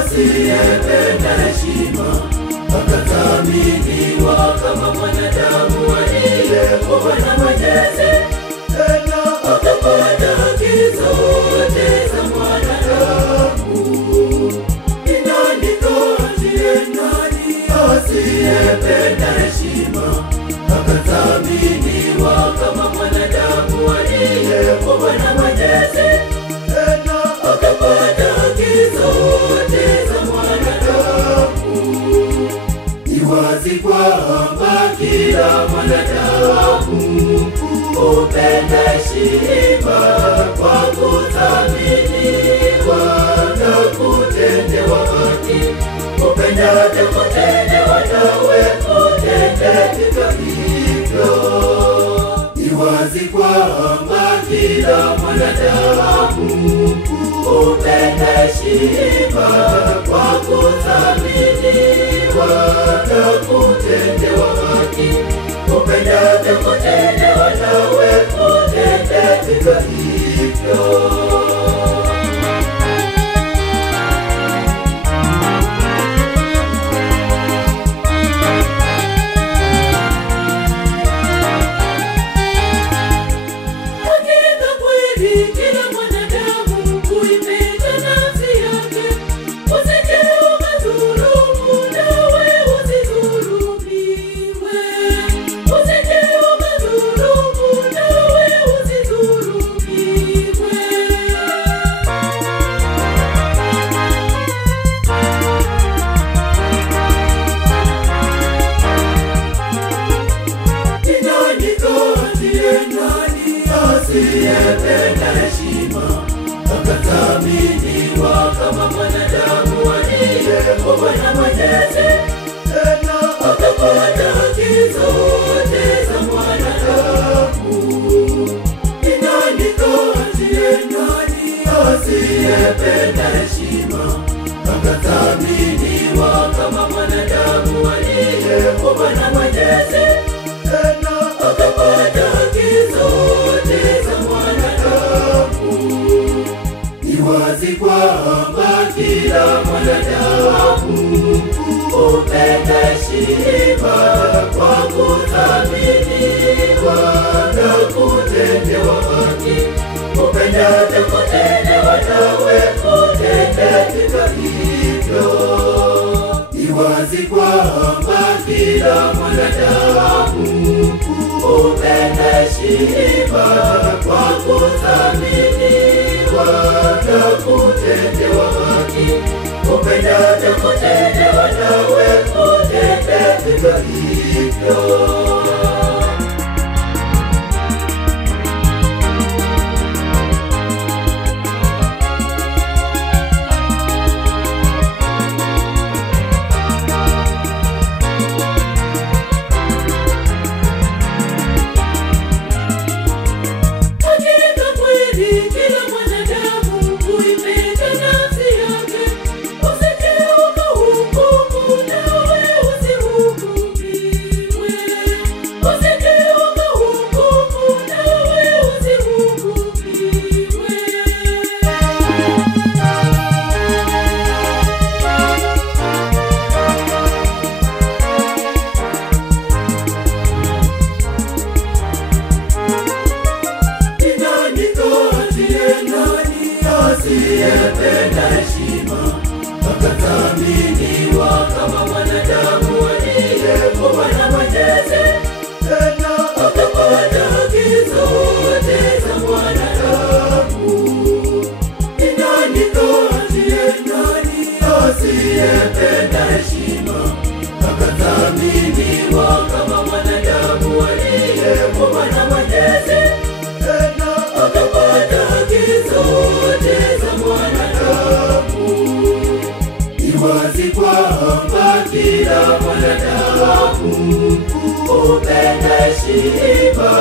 Asiyependa heshima akathaminiwa kama mwanadamu aliyeumbwa na Mwenyezi, tena akapata haki zote za mwanadamu. Ni nani kati yenu asiyependa heshima akathaminiwa kama mwanadamu aliyeumbwa na Mwenyezi, tena akapata haki zote za mwanadamu. Ni wazi kwamba kila mwanadamu hupenda heshima kwa kuthaminiwa na kutendewa haki. Upendavyo kutendewa nawe utende vivyo hivyo. Ni wazi kwamba kila mwanadamu hupenda heshima kwa kuthaminiwa na kutendewa haki. Upendavyo kutendewa nawe utende vivyo hivyo. Asiyependa heshima akathaminiwa kama mwanadamu aliyeumbwa na Mwenyezi, tena akapata haki zote za mwanadamu. Ni nani kati yenu asiyependa heshima akathaminiwa kama mwanadamu aliyeumbwa na Mwenyezi, tena akapata haki zote za mwanadamu. Ni wazi kwamba kila mwanadamu hupenda heshima kwa kuthaminiwa na kutendewa haki. Upendavyo kutendewa nawe utende vivyo hivyo. Ni wazi kwamba kila mwanadamu hupenda heshima kwa kuthaminiwa na kutendewa haki. Upendavyo kutendewa nawe utende vivyo hivyo. Asiyependa heshima akathaminiwa kama mwanadamu aliyeumbwa na Mwenyezi, tena akapata haki zote za mwanadamu. Ni nani kati yenu asiyependa heshima akathaminiwa kama mwanadamu aliyeumbwa na Mwenyezi, tena akapata haki zote za mwanadamu. Ni wazi kwamba kila mwanadamu upende heshima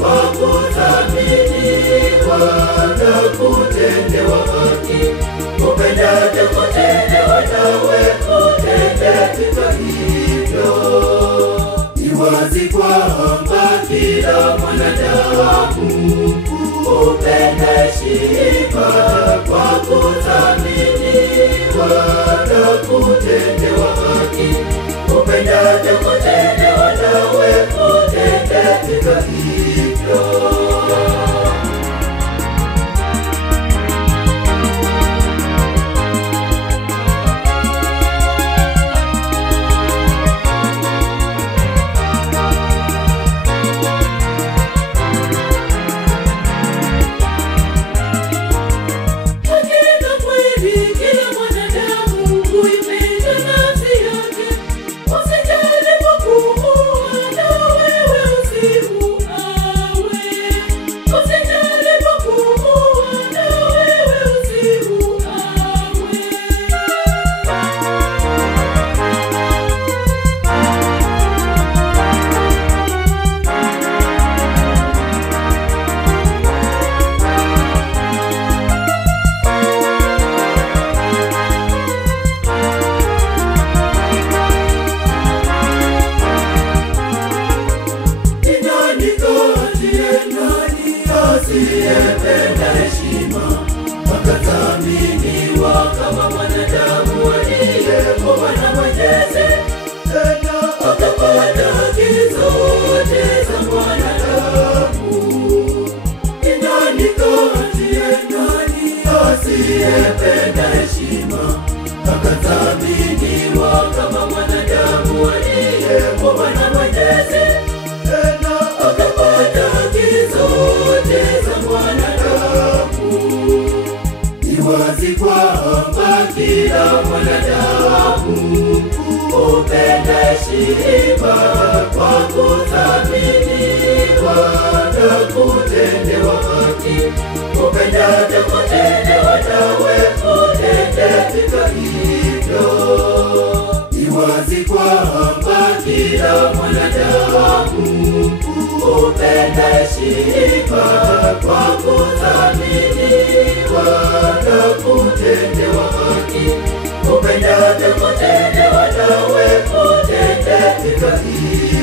kwa kuthaminiwa na kutendewa haki. Upendavyo kutendewa nawe utende vivyo hivyo. Ni wazi kwamba kila mwanadamu upende heshima kwa kuthaminiwa na kutendewa haki. Upendavyo kutendewa nawe utende vivyo hivyo. Asiyependa heshima akathaminiwa kama mwanadamu aliyeumbwa na Mwenyezi, tena akapata haki zote za mwanadamu. Ni nani kati yenu asiyependa heshima akathaminiwa kama mwanadamu aliyeumbwa na Mwenyezi, tena akapata haki zote za mwanadamu. Ni wazi kwamba kila mwanadamu upende heshima kwa kuthaminiwa na kutendewa haki. Upendavyo kutendewa nawe utende vivyo hivyo. Ni wazi kwamba kila mwanadamu upende heshima kwa kuthaminiwa na kutendewa haki. Upendavyo kutendewa nawe utende vivyo hivyo.